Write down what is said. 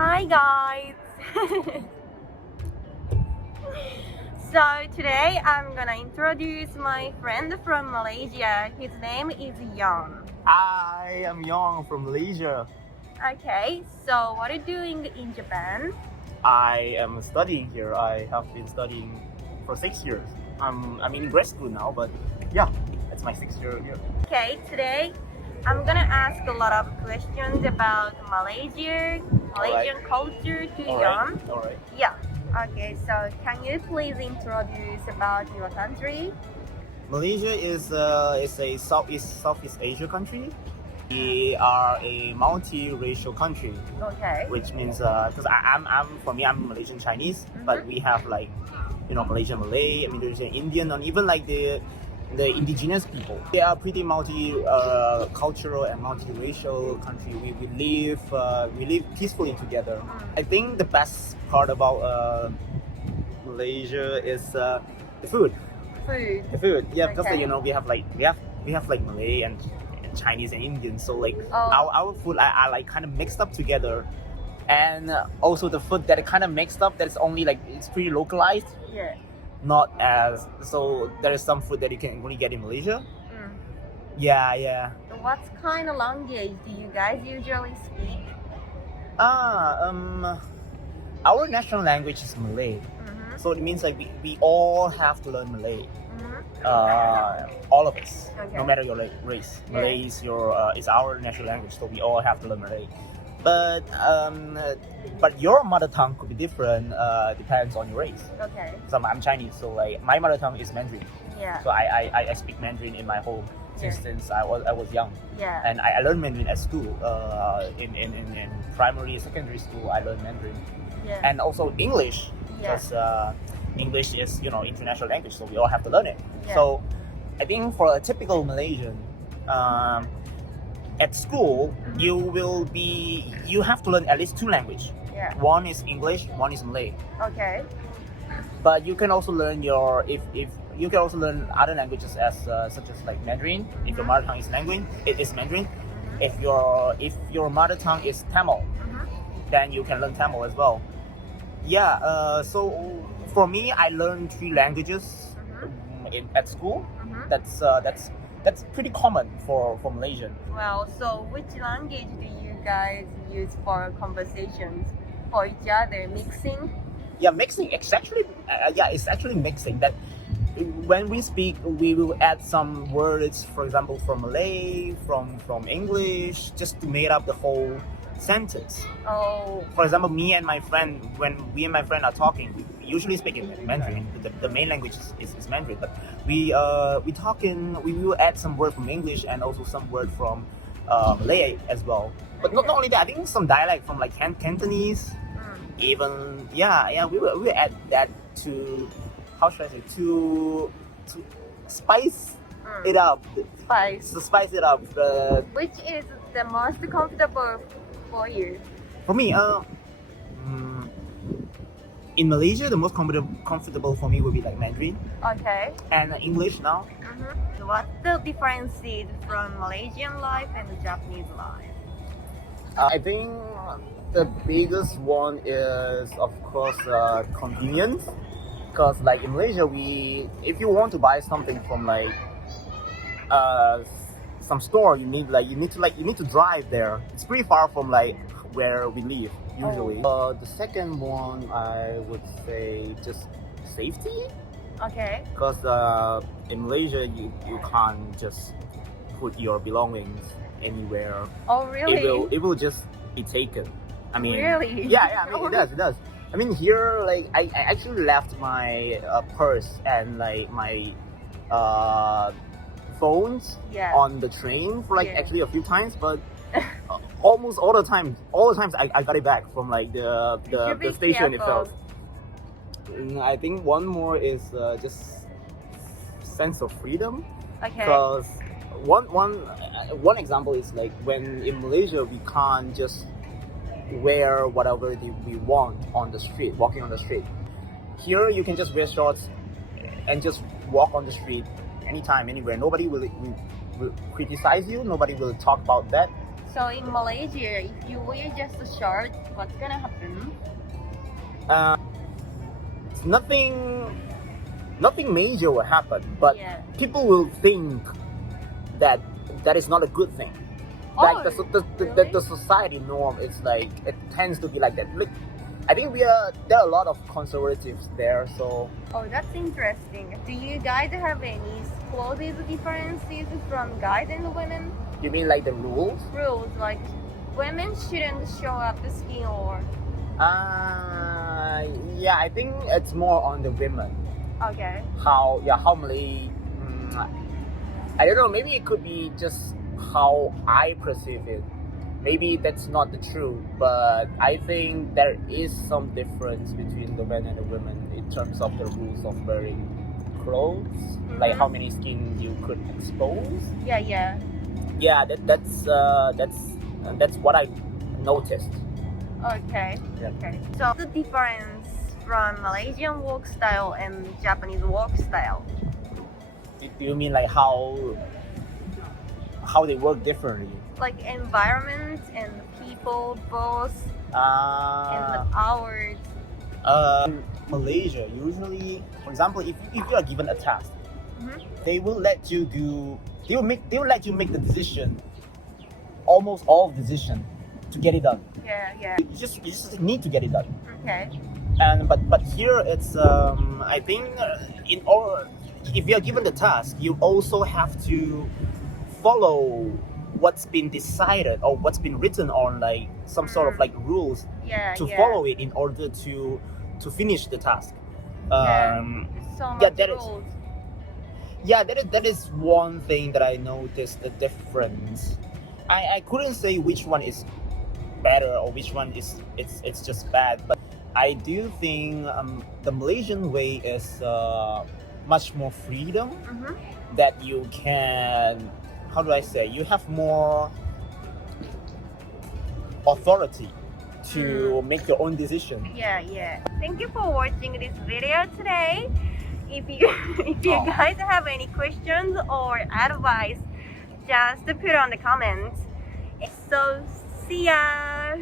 Hi guys! So today I'm gonna introduce my friend from Malaysia. His name is Young. Hi, I'm Young from Malaysia. Okay, so what are you doing in Japan? I am studying here. I have been studying for 6 years. I'm in grad school now, but yeah, it's my 6th year here. Okay, today I'm gonna ask a lot of questions about Malaysian culture to Young. Alright. Yeah. Okay, so can you please introduce about your country? Malaysia is a Southeast Asia country. We are a multi-racial country, Okay. which means because I'm Malaysian Chinese, but we have like Malaysian Malay, Malaysian Indian, and even like the indigenous people. We are pretty cultural and multi-racial country. We live peacefully together. I think the best part about Malaysia is the food. Food. The food, yeah, because Okay. we have like Malay and Chinese and Indian, so like Oh. our food are like kind of mixed up together, and also the food that kind of mixed up that's only like it's pretty localized. Yeah. Not as so there is some food that you can only get in Malaysia. Yeah. What kind of language do you guys usually speak? Our national language is Malay, so it means like we all have to learn Malay. All of us, Okay. no matter your race. Yeah. Malay is is our national language, so we all have to learn Malay. But your mother tongue could be different. Depends on your race. Okay. So I'm Chinese, so like my mother tongue is Mandarin. Yeah. So I speak Mandarin in my home Yeah. since I was young, Yeah. and I learned Mandarin at school. In primary, secondary school, I learned Mandarin, Yeah. and also English, Yeah. because English is international language, so we all have to learn it. Yeah. So I think for a typical Malaysian, at school you have to learn at least 2 languages. Yeah. One is English, one is Malay. Okay. But you can also learn you can also learn other languages such as like Mandarin. If your mother tongue is Mandarin, it is Mandarin. If your mother tongue is Tamil, then you can learn Tamil as well. Yeah. So for me, I learned 3 languages at school. That's pretty common for Malaysian. Well, so which language do you guys use for conversations for each other? Mixing? Yeah, mixing. It's actually mixing. That when we speak, we will add some words, for example, from Malay, from English, just to make up the whole sentence. Oh. For example, me and my friend, when we and my friend are talking, we usually speak in Mandarin. The main language is Mandarin, but we will add some word from English and also some word from Malay as well. But not only that, I think some dialect from like Cantonese. Even we will add that to, how should I say, to spice it up. Spice. To spice it up. Which is the most comfortable for you? For me, in Malaysia, the most comfortable for me would be like Mandarin Okay. and English now. What's the differences from Malaysian life and Japanese life? I think the biggest one is, of course, convenience. Because like in Malaysia, if you want to buy something from like some store, you need to drive there. It's pretty far from like where we live usually. The second one, I would say just safety. Okay. Because in Malaysia, you can't just put your belongings anywhere. Oh, really? It will just be taken. I mean, Really? Yeah. I mean, it does. I mean, here, like, I actually left my purse and like my phones Yeah. on the train for like Yeah. actually a few times, but almost all the times I got it back from like the should be station careful. itself. I think one more is just sense of freedom. Okay. Because one example is like when in Malaysia we can't just wear whatever we want on the street, walking on the street. Here you can just wear shorts and just walk on the street anytime, anywhere. Nobody will criticize you. Nobody will talk about that. So in Malaysia, if you wear just a shirt What's gonna happen? Nothing major will happen, but Yeah. people will think that that is not a good thing. Like Really? the society norm is like it tends to be like that. Look, I think there are a lot of conservatives there, so Oh, that's interesting. Do you guys have any clothes differences from guys and women? you mean like the rules? Rules like women shouldn't show up the skin or Yeah, I think it's more on the women. okay. How many I don't know, maybe it could be just how I perceive it. Maybe that's not the truth, but I think there is some difference between the men and the women in terms of the rules of wearing clothes, like how many skin you could expose. Yeah. Yeah, that's what I noticed. Okay. Yeah. Okay. So the difference from Malaysian work style and Japanese work style. Do you mean like how they work differently? Like environment and people both and the hours. Malaysia usually, for example, if you are given a task, they will let you do. They will let you make the decision, almost all of the decision, to get it done. Yeah. You just need to get it done. Okay. And but here it's I think if you are given the task, you also have to follow what's been decided or what's been written on like some sort of like rules to follow it in order to finish the task. So much rules. That is one thing that I noticed the difference. I couldn't say which one is better or which one is it's just bad, but I do think the Malaysian way is much more freedom that you can, how do I say, you have more authority to make your own decision. Yeah. Thank you for watching this video today. If you guys have any questions or advice, just put on the comments. So see ya.